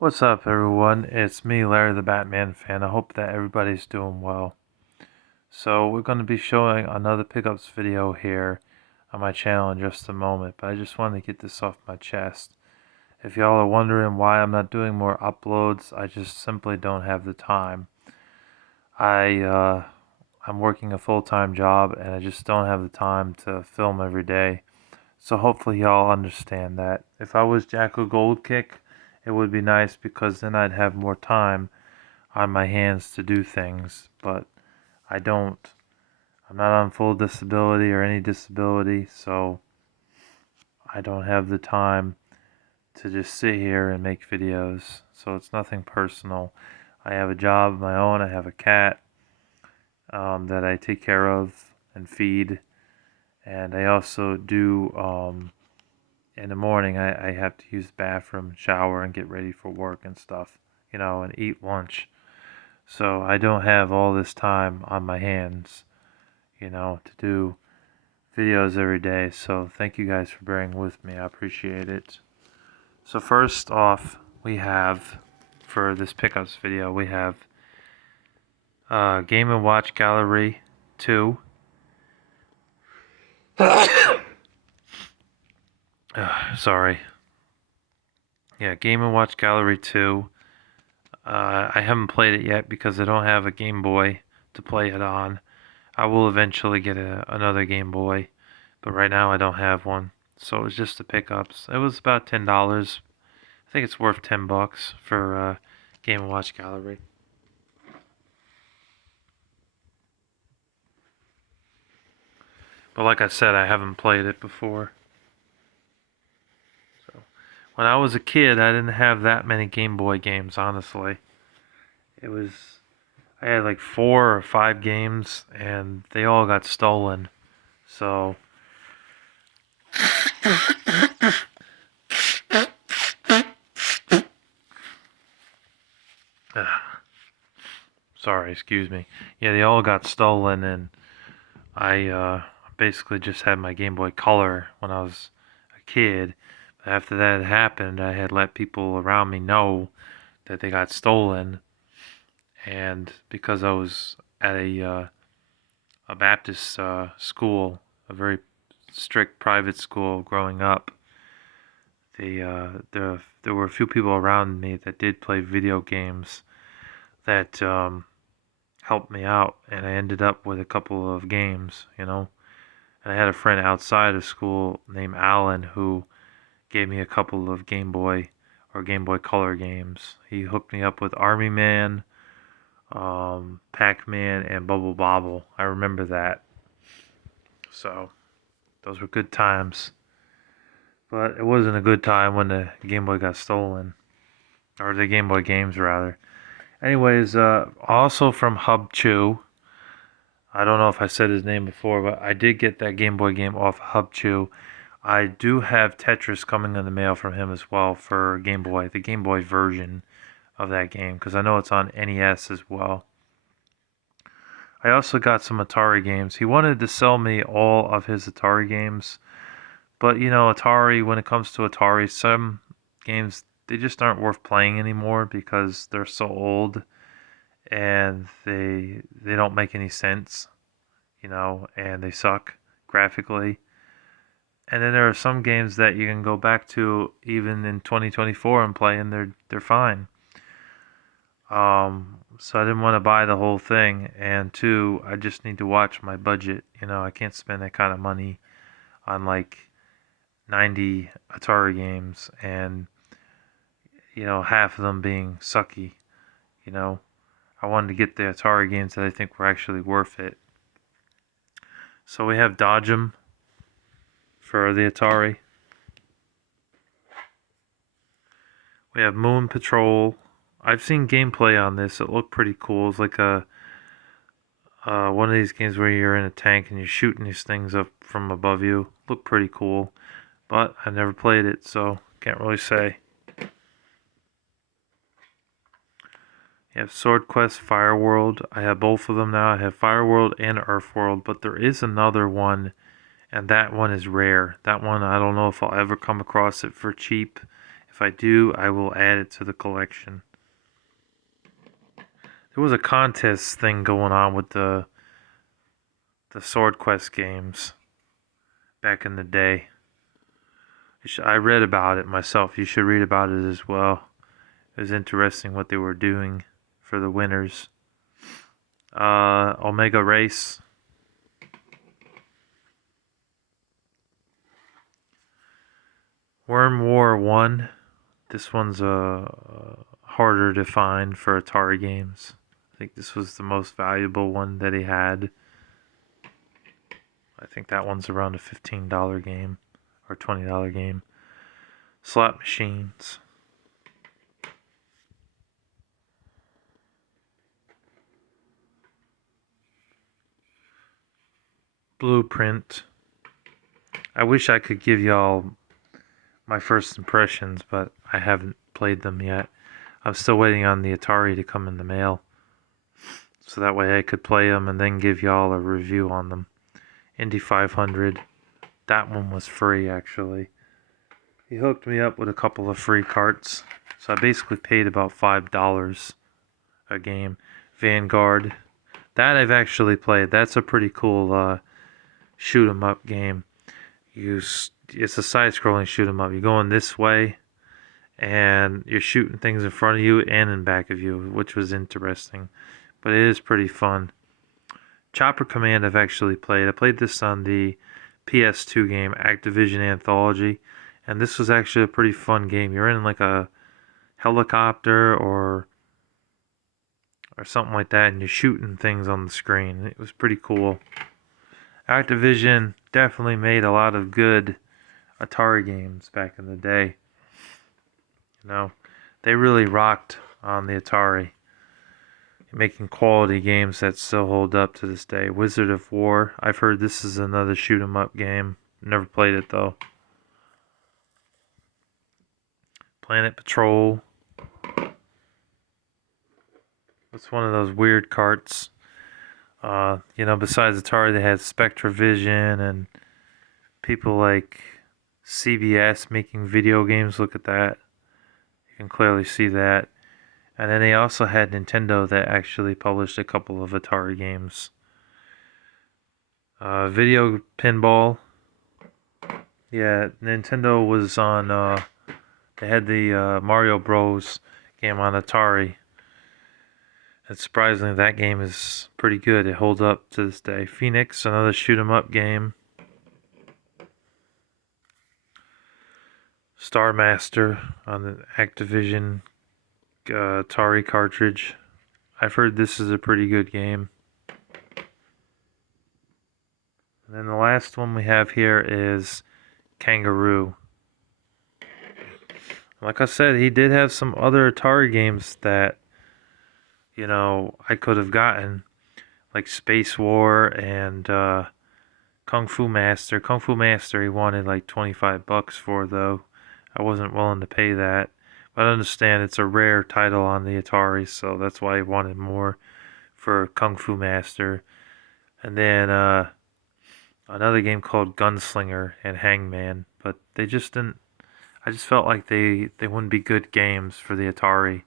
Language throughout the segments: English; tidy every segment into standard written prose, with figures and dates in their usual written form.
What's up, everyone? It's me, Larry the Batman fan. I hope that everybody's doing well. So, we're going to be showing another pickups video here on my channel in just a moment, but I just wanted to get this off my chest. If y'all are wondering why I'm not doing more uploads, I just simply don't have the time. I'm working a full-time job and I just don't have the time to film every day. So hopefully y'all understand that. If I was Jacko Goldkick, it would be nice because then I'd have more time on my hands to do things, but I don't. I'm not on full disability or any disability, so I don't have the time to just sit here and make videos. So it's nothing personal. I have a job of my own. I have a cat that I take care of and feed, and I also do. In the morning, I have to use the bathroom, shower, and get ready for work and stuff, and eat lunch. So I don't have all this time on my hands, to do videos every day. So thank you guys for bearing with me. I appreciate it. So first off, we have, for this pickups video, we have Game & Watch Gallery 2. Sorry. Yeah, Game & Watch Gallery 2. I haven't played it yet because I don't have a Game Boy to play it on. I will eventually get another Game Boy, but right now I don't have one. So it was just the pickups. It was about $10. I think it's worth $10 for Game & Watch Gallery. But like I said, I haven't played it before. So when I was a kid, I didn't have that many Game Boy games, honestly. It was I had like 4 or 5 games and they all got stolen. So sorry, excuse me. Yeah, they all got stolen and I basically just had my Game Boy Color when I was a kid. After that happened, I had let people around me know that they got stolen, and because I was at a Baptist school, a very strict private school growing up, there were a few people around me that did play video games that helped me out, and I ended up with a couple of games. And I had a friend outside of school named Alan who gave me a couple of Game Boy or Game Boy Color games. He hooked me up with Army Man, Pac-Man, and Bubble Bobble. I remember that. So those were good times. But it wasn't a good time when the Game Boy got stolen, or the Game Boy games rather. Anyways, also from Hub Chew. I don't know if I said his name before, but I did get that Game Boy game off Hub Chew. I do have Tetris coming in the mail from him as well for Game Boy, the Game Boy version of that game, because I know it's on NES as well. I also got some Atari games. He wanted to sell me all of his Atari games, but Atari, when it comes to Atari, some games they just aren't worth playing anymore because they're so old and they don't make any sense, and they suck graphically. And then there are some games that you can go back to even in 2024 and play, and they're fine. So I didn't want to buy the whole thing, and two, I just need to watch my budget. I can't spend that kind of money on like 90 Atari games, and half of them being sucky. You know, I wanted to get the Atari games that I think were actually worth it. So we have Dodge 'em for the Atari. We have Moon Patrol. I've seen gameplay on this. It looked pretty cool. It's like a one of these games where you're in a tank and you're shooting these things up from above you. Looked pretty cool, but I never played it, so can't really say. You have Sword Quest, Fire World. I have both of them now. I have Fire World and Earth World, but there is another one, and that one is rare. That one, I don't know if I'll ever come across it for cheap. If I do, I will add it to the collection. There was a contest thing going on with the Sword Quest games back in the day. I read about it myself. You should read about it as well. It was interesting what they were doing for the winners. Omega Race. Worm War 1. This one's harder to find for Atari games. I think this was the most valuable one that he had. I think that one's around a $15 game or $20 game. Slot machines. Blueprint. I wish I could give y'all my first impressions, but I haven't played them yet. I'm still waiting on the Atari to come in the mail, so that way I could play them and then give y'all a review on them. Indy 500. That one was free, actually. He hooked me up with a couple of free carts, so I basically paid about $5 a game. Vanguard. That I've actually played. That's a pretty cool shoot 'em up game. It's a side-scrolling shoot 'em up. You're going this way, and you're shooting things in front of you and in back of you, which was interesting. But it is pretty fun. Chopper Command I've actually played. I played this on the PS2 game, Activision Anthology, and this was actually a pretty fun game. You're in like a helicopter or something like that, and you're shooting things on the screen. It was pretty cool. Activision definitely made a lot of good Atari games back in the day. You know, they really rocked on the Atari, making quality games that still hold up to this day. Wizard of War. I've heard this is another shoot 'em up game. Never played it though. Planet Patrol. It's one of those weird carts. Besides Atari, they had Spectravision and people like CBS making video games. Look at that. You can clearly see that. And then they also had Nintendo that actually published a couple of Atari games. Video Pinball. Yeah, Nintendo was on, they had the Mario Bros. Game on Atari. And surprisingly, that game is pretty good. It holds up to this day. Phoenix, another shoot 'em up game. Star Master on the Activision Atari cartridge. I've heard this is a pretty good game. And then the last one we have here is Kangaroo. Like I said, he did have some other Atari games that, I could have gotten, like Space War and Kung Fu Master. Kung Fu Master he wanted like $25 for, though. I wasn't willing to pay that. But I understand it's a rare title on the Atari, so that's why he wanted more for Kung Fu Master. And then another game called Gunslinger and Hangman. But they just didn't. I just felt like they wouldn't be good games for the Atari.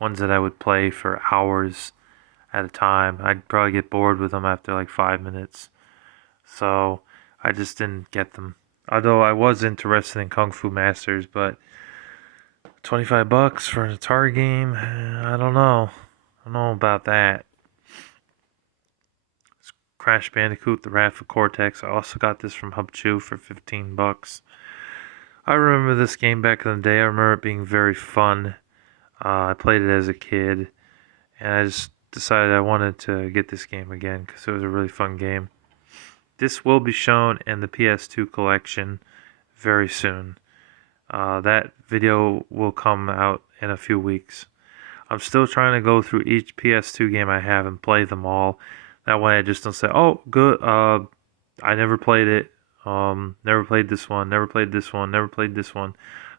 Ones that I would play for hours at a time. I'd probably get bored with them after like 5 minutes. So I just didn't get them. Although I was interested in Kung Fu Masters, but $25 for an Atari game, I don't know. I don't know about that. Crash Bandicoot, The Wrath of Cortex. I also got this from Hub2 for $15. I remember this game back in the day. I remember it being very fun. I played it as a kid, and I just decided I wanted to get this game again because it was a really fun game. This will be shown in the PS2 collection very soon. That video will come out in a few weeks. I'm still trying to go through each PS2 game I have and play them all. That way I just don't say, oh, good, I never played it. Never played this one, never played this one, never played this one.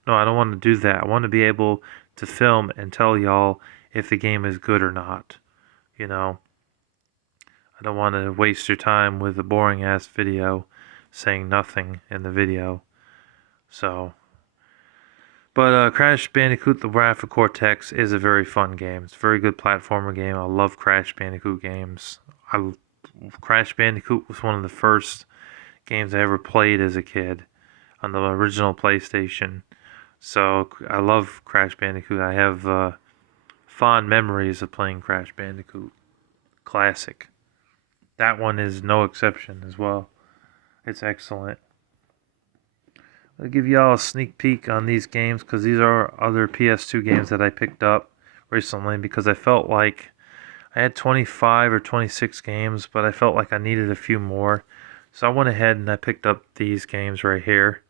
No, I don't want to do that. I want to be able to film and tell y'all if the game is good or not. I don't want to waste your time with a boring ass video saying nothing in the video. So, But Crash Bandicoot: The Wrath of Cortex is a very fun game. It's a very good platformer game. I love Crash Bandicoot games. Crash Bandicoot was one of the first games I ever played as a kid on the original PlayStation. So I love Crash Bandicoot. I have fond memories of playing Crash Bandicoot. Classic. That one is no exception as well. It's excellent. I'll give y'all a sneak peek on these games because these are other PS2 games that I picked up recently because I felt like I had 25 or 26 games, but I felt like I needed a few more. So I went ahead and I picked up these games right here.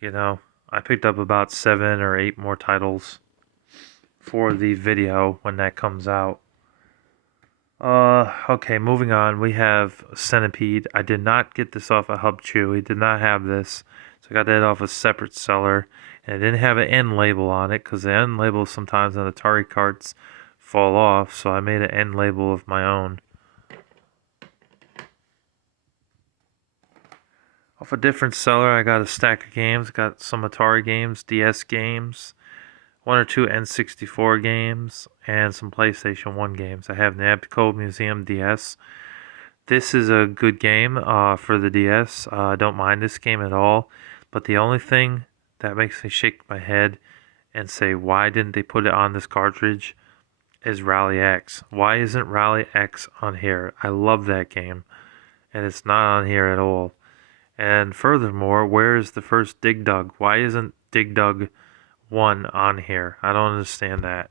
You know, I picked up about 7 or 8 more titles for the video when that comes out. Okay, moving on. We have Centipede. I did not get this off of Hub Chewy. Did not have this. So I got that off a separate seller. And it didn't have an end label on it because the end label sometimes on Atari carts fall off. So I made an end label of my own. Off a different seller, I got a stack of games. Got some Atari games, DS games, 1 or 2 N64 games, and some PlayStation 1 games. I have Namco Museum DS. This is a good game for the DS. I don't mind this game at all. But the only thing that makes me shake my head and say, why didn't they put it on this cartridge, is Rally X. Why isn't Rally X on here? I love that game, and it's not on here at all. And furthermore, where is the first Dig Dug? Why isn't Dig Dug 1 on here? I don't understand that.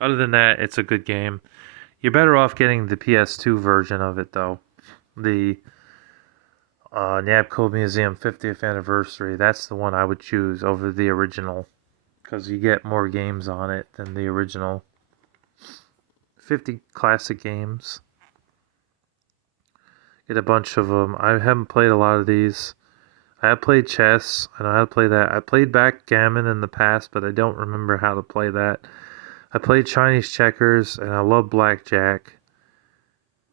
Other than that, it's a good game. You're better off getting the PS2 version of it, though. The Namco Museum 50th Anniversary. That's the one I would choose over the original, because you get more games on it than the original. 50 classic games. Get a bunch of them. I haven't played a lot of these. I have played chess. I know how to play that. I played backgammon in the past, but I don't remember how to play that. I played Chinese checkers, and I love blackjack.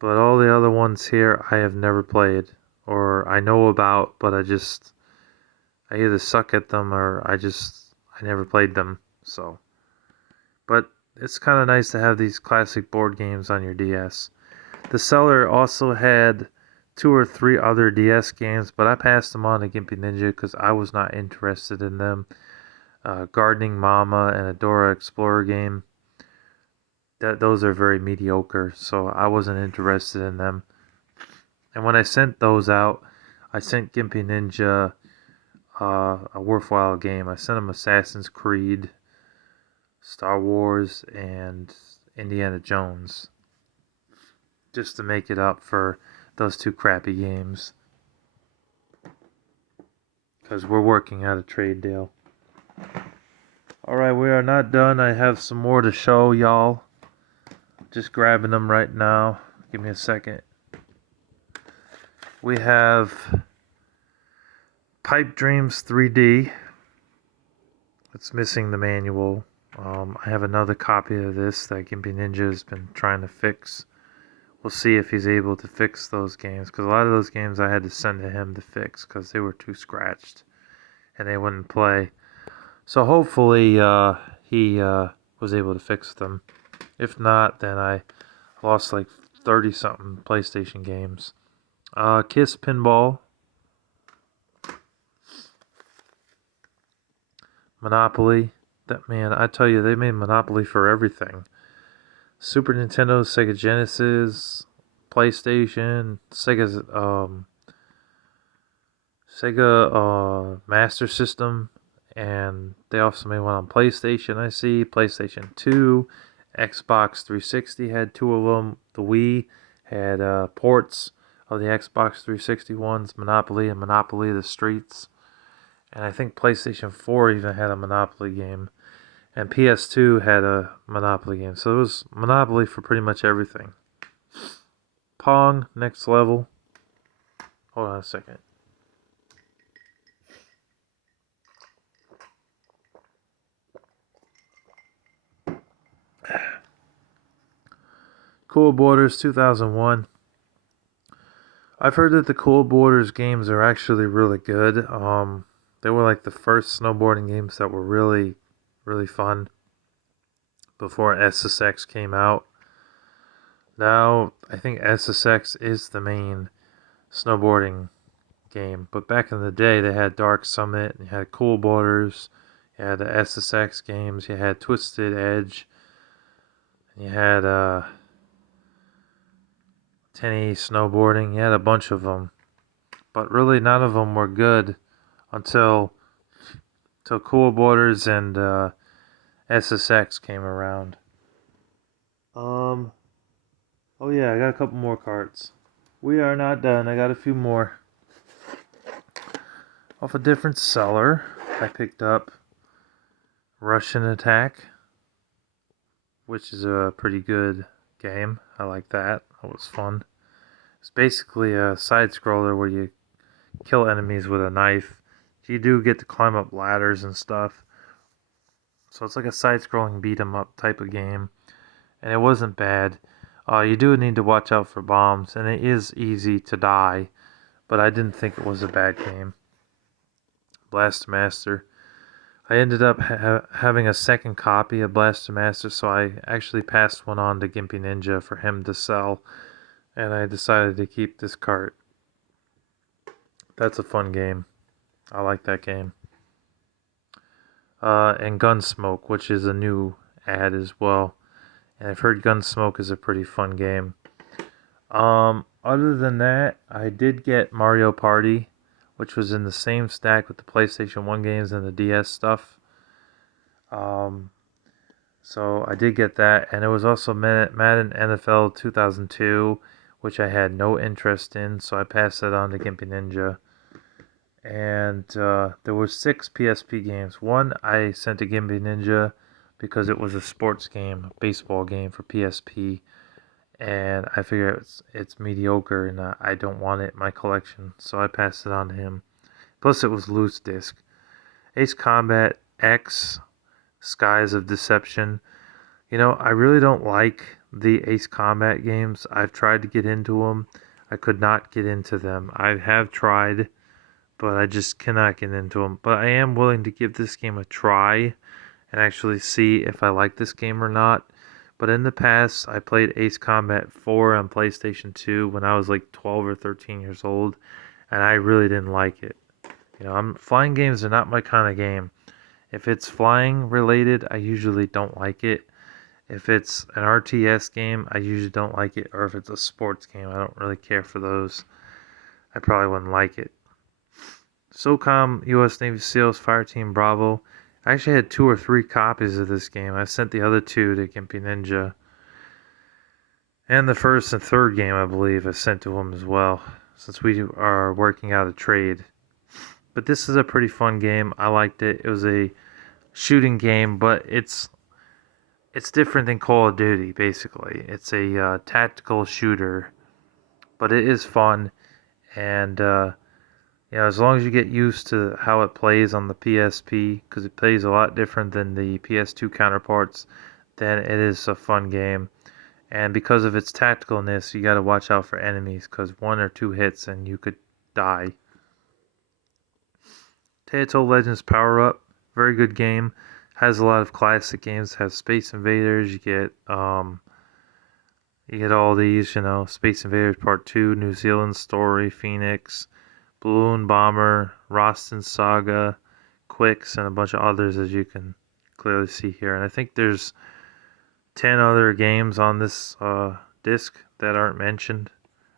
But all the other ones here, I have never played. Or I know about, but I either suck at them or I never played them. So, but it's kind of nice to have these classic board games on your DS. The seller also had 2 or 3 other DS games, but I passed them on to Gimpy Ninja because I was not interested in them. Gardening Mama and a Dora Explorer game. Those are very mediocre, so I wasn't interested in them. And when I sent those out, I sent Gimpy Ninja a worthwhile game. I sent him Assassin's Creed, Star Wars, and Indiana Jones, just to make it up for those 2 crappy games, because we're working out a trade deal. Alright, we are not done. I have some more to show y'all. Just grabbing them right now. Give me a second. We have Pipe Dreams 3D. It's missing the manual. I have another copy of this that Gimpy Ninja has been trying to fix. We'll see if he's able to fix those games, because a lot of those games I had to send to him to fix because they were too scratched and they wouldn't play. So hopefully he was able to fix them. If not, then I lost like 30 something PlayStation games. Kiss Pinball, Monopoly. That, man, I tell you, they made Monopoly for everything. Super Nintendo, Sega Genesis, PlayStation, Sega Master System, and they also made one on PlayStation. I see PlayStation 2, Xbox 360 had 2 of them. The Wii had ports of the Xbox 360 ones, Monopoly and Monopoly the Streets. And I think PlayStation 4 even had a Monopoly game. And PS2 had a Monopoly game. So it was Monopoly for pretty much everything. Pong, next level. Hold on a second. Cool Borders 2001. I've heard that the Cool Borders games are actually really good. They were like the first snowboarding games that were really, really fun before SSX came out. Now, I think SSX is the main snowboarding game, but back in the day, they had Dark Summit, and you had Cool Borders, you had the SSX games, you had Twisted Edge, and you had 1080 snowboarding. You had a bunch of them, but really none of them were good until Cool Borders and SSX came around. Oh yeah, I got a couple more cards. We are not done. I got a few more. Off a different seller, I picked up Russian Attack, which is a pretty good game. I like that. That was fun. It's basically a side scroller where you kill enemies with a knife. You do get to climb up ladders and stuff. So it's like a side scrolling beat 'em up type of game. And it wasn't bad. You do need to watch out for bombs, and it is easy to die, but I didn't think it was a bad game. Blaster Master. I ended up having a second copy of Blaster Master, so I actually passed one on to Gimpy Ninja for him to sell, and I decided to keep this cart. That's a fun game. I like that game. And Gunsmoke, which is a new ad as well. And I've heard Gunsmoke is a pretty fun game. Other than that, I did get Mario Party, which was in the same stack with the PlayStation 1 games and the DS stuff. So I did get that, and it was also Madden NFL 2002, which I had no interest in, so I passed that on to Gimpy Ninja. And there were 6 PSP games. One I sent to Gimpy Ninja because it was a sports game, a baseball game for PSP, and I figure it's mediocre and I don't want it in my collection, so I passed it on to him. Plus, it was loose disc. Ace Combat X, Skies of Deception. You know, I really don't like the Ace Combat games. I've tried to get into them. I could not get into them. I have tried, but I just cannot get into them. But I am willing to give this game a try and actually see if I like this game or not. But in the past, I played Ace Combat 4 on PlayStation 2 when I was like 12 or 13 years old, and I really didn't like it. You know, flying games are not my kind of game. If it's flying related, I usually don't like it. If it's an RTS game, I usually don't like it. Or if it's a sports game, I don't really care for those. I probably wouldn't like it. SOCOM U.S. Navy SEALs Fireteam Bravo. I actually had 2 or 3 copies of this game. I sent the other 2 to Gimpy Ninja. And the first and third game, I believe, I sent to him as well, since we are working out a trade. But this is a pretty fun game. I liked it. It was a shooting game, but it's different than Call of Duty, basically. It's a tactical shooter, but it is fun. And you know, as long as you get used to how it plays on the PSP, because it plays a lot different than the PS2 counterparts, then it is a fun game. And because of its tacticalness, you got to watch out for enemies, because 1 or 2 hits and you could die. Teotihuacan Legends Power Up, very good game. Has a lot of classic games. Has Space Invaders. You get all these, you know, Space Invaders Part 2, New Zealand Story, Phoenix, Balloon Bomber, Roston Saga, Quicks, and a bunch of others, as you can clearly see here. And I think there's 10 other games on this disc that aren't mentioned.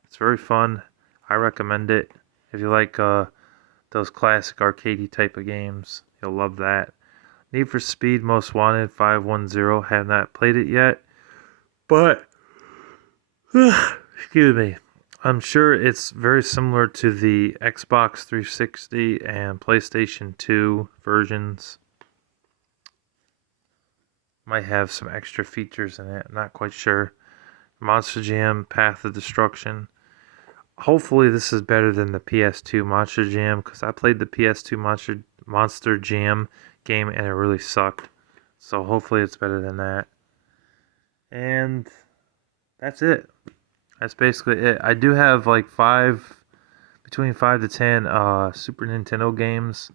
It's very fun. I recommend it. If you like those classic arcadey type of games, you'll love that. Need for Speed Most Wanted 510. Have not played it yet, but excuse me. I'm sure it's very similar to the Xbox 360 and PlayStation 2 versions. Might have some extra features in it. I'm not quite sure. Monster Jam Path of Destruction. Hopefully this is better than the PS2 Monster Jam, because I played the PS2 Monster Jam game and it really sucked. So hopefully it's better than that. And that's it. That's basically it. I do have like 5 between 5 to 10 Super Nintendo games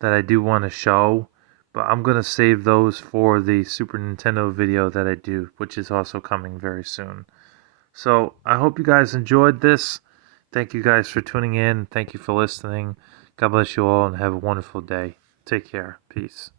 that I do want to show, but I'm going to save those for the Super Nintendo video that I do, which is also coming very soon. So I hope you guys enjoyed this. Thank you guys for tuning in. Thank you for listening. God bless you all and have a wonderful day. Take care. Peace.